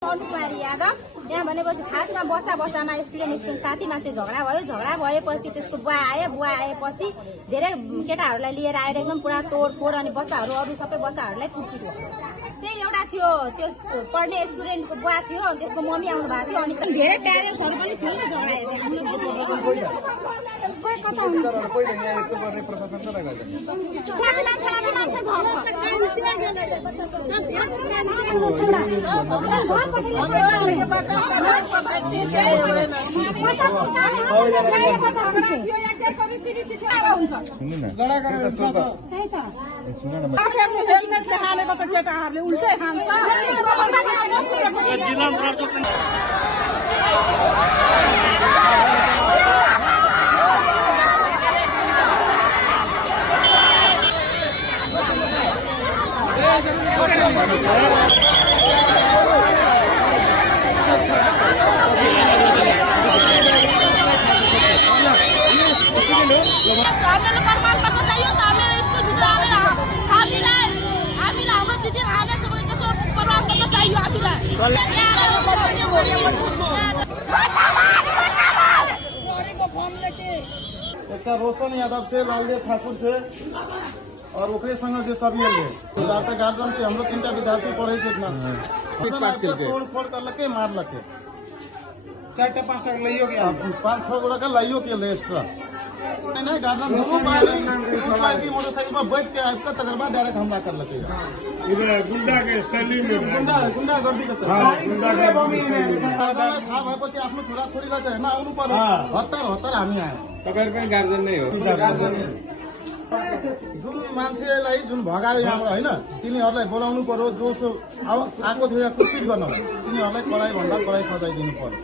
अनुकुमारी यादव यहाँ भनेपछि खासमा बच्चामा स्टुडेन्ट साथीमा चाहिँ झगडा भयो। झगडा भएपछि त्यसको बुवा आएपछि धेरै केटाहरूलाई लिएर आएर एकदम पुरा तोडफोड अनि बच्चाहरू अरू सबै बच्चाहरूलाई कुटपिट भयो। त्यही एउटा थियो त्यो पढ्ने स्टुडेन्टको बुवा थियो, त्यसको मम्मी आउनु भएको थियो अनि धेरै प्यारेन्ट्सहरू पनि थियो नि झगडा केटाहरूले उल्टै खान्छ। हामीलाई प्रमाणपत्र चाहियो त हामीले स्कुल भित्र आएर हामीलाई हाम्रो दिदी आएछ भने त्यसो प्रमाणपत्र चाहियो हामीलाई। एक रोशन यादव से, लालदेव ठाकुर से और ओकरे संग से सब ये गार्जियन से हमरो 3टा विद्यार्थी पढ़े से तोड़ फोड़ करलके मारलके 4टा 5टा लइयो गया 5-6 गोड़ा का लाइयो के एक्स्ट्रा नहीं गार्जियन मोटरसाइकिल पर बैठ के आपका तकर बाद डायरेक्ट हमला करलके। इधर गुंडा के शैली में गुंडागर्दी करते था भएपछि आफ्नो छोरा छोरीलाई त हेर्न आउनु पर्यो। हतार हामी आयो। तपाईहरु पनि गार्जियन नै हो। जुन मान्छेलाई जुन भगायो यहाँबाट होइन तिनीहरूलाई बोलाउनु पर्यो। जो आएको थियो यहाँ कुटपिट गर्न तिनीहरूलाई कडाई भन्दा कडाई सजाय दिनु पर्यो।